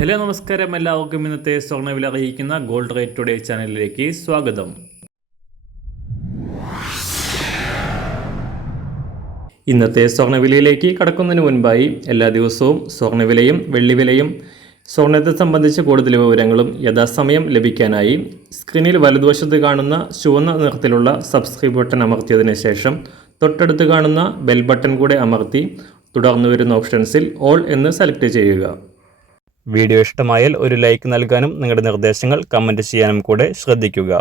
Hello നമസ്കാരം, എല്ലാവർക്കും ഇന്നത്തെ സ്വർണ്ണവില അറിയിക്കുന്ന ഗോൾഡ് റേറ്റ് ടുഡേ ചാനലിലേക്ക് സ്വാഗതം. ഇന്നത്തെ സ്വർണ്ണവിലയിലേക്ക് കടക്കുന്നതിന് മുൻപായി എല്ലാ ദിവസവും സ്വർണ്ണവിലയും വെള്ളിവിലയും സ്വർണ്ണത്തെ സംബന്ധിച്ച കൂടുതൽ വിവരങ്ങളും യഥാസമയം ലഭിക്കാനായി സ്ക്രീനിൽ വലതുവശത്ത് കാണുന്ന ചുവന്ന നിറത്തിലുള്ള സബ്സ്ക്രൈബ് ബട്ടൺ അമർത്തിയതിനു ശേഷം തൊട്ടടുത്ത് കാണുന്ന ബെൽ ബട്ടൺ കൂടെ അമർത്തി തുടർന്ന് വരുന്ന ഓപ്ഷൻസിൽ ഓൾ എന്ന് സെലക്ട് ചെയ്യുക. വീഡിയോ ഇഷ്ടമായാൽ ഒരു ലൈക്ക് നൽകാനും നിങ്ങളുടെ നിർദ്ദേശങ്ങൾ കമൻറ്റ് ചെയ്യാനും കൂടെ ശ്രദ്ധിക്കുക.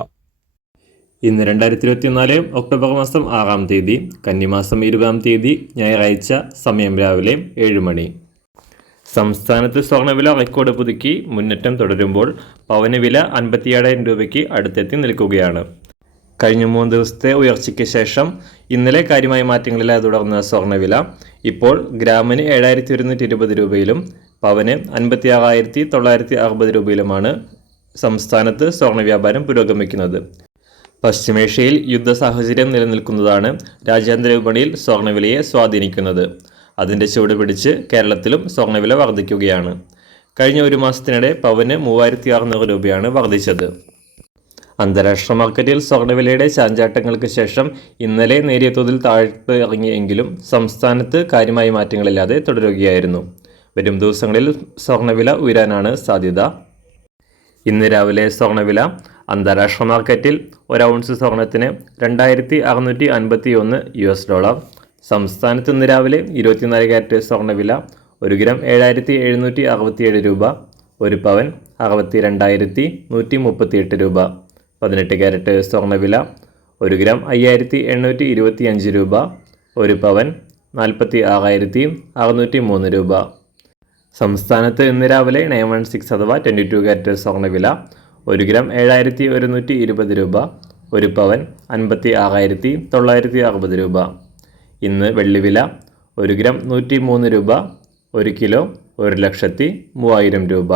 ഇന്ന് 2024 ഒക്ടോബർ മാസം 6-ാം തീയതി, കന്നിമാസം 20-ാം തീയതി ഞായറാഴ്ച, സമയം രാവിലെ 7 മണി. സംസ്ഥാനത്ത് സ്വർണ്ണവില റെക്കോർഡ് പുതുക്കി മുന്നേറ്റം തുടരുമ്പോൾ പവന് വില 57,000 രൂപയ്ക്ക് അടുത്തെത്തി നിൽക്കുകയാണ്. കഴിഞ്ഞ 3 ദിവസത്തെ ഉയർച്ചയ്ക്ക് ശേഷം ഇന്നലെ കാര്യമായ മാറ്റങ്ങളില്ലാതെ തുടർന്ന സ്വർണ്ണവില ഇപ്പോൾ ഗ്രാമിന് 7,120 രൂപയിലും പവന് 56,960 രൂപയിലുമാണ് സംസ്ഥാനത്ത് സ്വർണ്ണ വ്യാപാരം പുരോഗമിക്കുന്നത്. പശ്ചിമേഷ്യയിൽ യുദ്ധ സാഹചര്യം നിലനിൽക്കുന്നതാണ് രാജ്യാന്തര വിപണിയിൽ സ്വർണ്ണവിലയെ സ്വാധീനിക്കുന്നത്. അതിൻ്റെ ചുവട് പിടിച്ച് കേരളത്തിലും സ്വർണ്ണവില വർദ്ധിക്കുകയാണ്. കഴിഞ്ഞ ഒരു മാസത്തിനിടെ പവന് 3,600 രൂപയാണ് വർദ്ധിച്ചത്. അന്താരാഷ്ട്ര മാർക്കറ്റിൽ സ്വർണ്ണവിലയുടെ ചാഞ്ചാട്ടങ്ങൾക്ക് ശേഷം ഇന്നലെ നേരിയ തോതിൽ താഴ്ത്ത് ഇറങ്ങിയെങ്കിലും സംസ്ഥാനത്ത് കാര്യമായ മാറ്റങ്ങളില്ലാതെ തുടരുകയായിരുന്നു. വരും ദിവസങ്ങളിൽ സ്വർണ്ണവില ഉയരാനാണ് സാധ്യത. ഇന്ന് രാവിലെ സ്വർണ്ണവില അന്താരാഷ്ട്ര മാർക്കറ്റിൽ 1 ഔൺസ് സ്വർണ്ണത്തിന് $2,651. സംസ്ഥാനത്ത് ഇന്ന് രാവിലെ 24 ക്യാരറ്റ് സ്വർണ്ണവില 1 ഗ്രാം 7,767 രൂപ, 1 പവൻ 62,138 രൂപ. 18 ക്യാരറ്റ് സ്വർണ്ണവില 1 ഗ്രാം 5,825 രൂപ, 1 പവൻ 46,603 രൂപ. സംസ്ഥാനത്ത് ഇന്ന് രാവിലെ 916 അഥവാ 22 ക്യാരറ്റ് സ്വർണ്ണവില 1 ഗ്രാം 7,120 രൂപ, 1 പവൻ 56,960 രൂപ. ഇന്ന് വെള്ളിവില 1 ഗ്രാം 103 രൂപ, 1 കിലോ 1,03,000 രൂപ.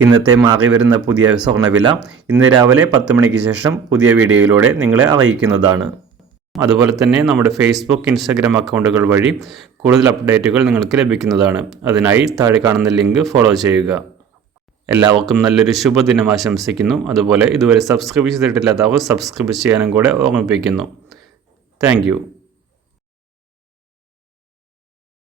ഇന്നത്തെ മാറി വരുന്ന പുതിയ സ്വർണ്ണവില ഇന്ന് രാവിലെ 10 മണിക്ക് ശേഷം പുതിയ വീഡിയോയിലൂടെ നിങ്ങളെ അറിയിക്കുന്നതാണ്. അതുപോലെ തന്നെ നമ്മുടെ ഫേസ്ബുക്ക്, ഇൻസ്റ്റാഗ്രാം അക്കൗണ്ടുകൾ വഴി കൂടുതൽ അപ്ഡേറ്റുകൾ നിങ്ങൾക്ക് ലഭിക്കുന്നതാണ്. അതിനായി താഴെ കാണുന്ന ലിങ്ക് ഫോളോ ചെയ്യുക. എല്ലാവർക്കും നല്ലൊരു ശുഭദിനം ആശംസിക്കുന്നു. അതുപോലെ ഇതുവരെ സബ്സ്ക്രൈബ് ചെയ്തിട്ടില്ലാത്തവർ സബ്സ്ക്രൈബ് ചെയ്യാനും കൂടെ ഓർമ്മിപ്പിക്കുന്നു. താങ്ക്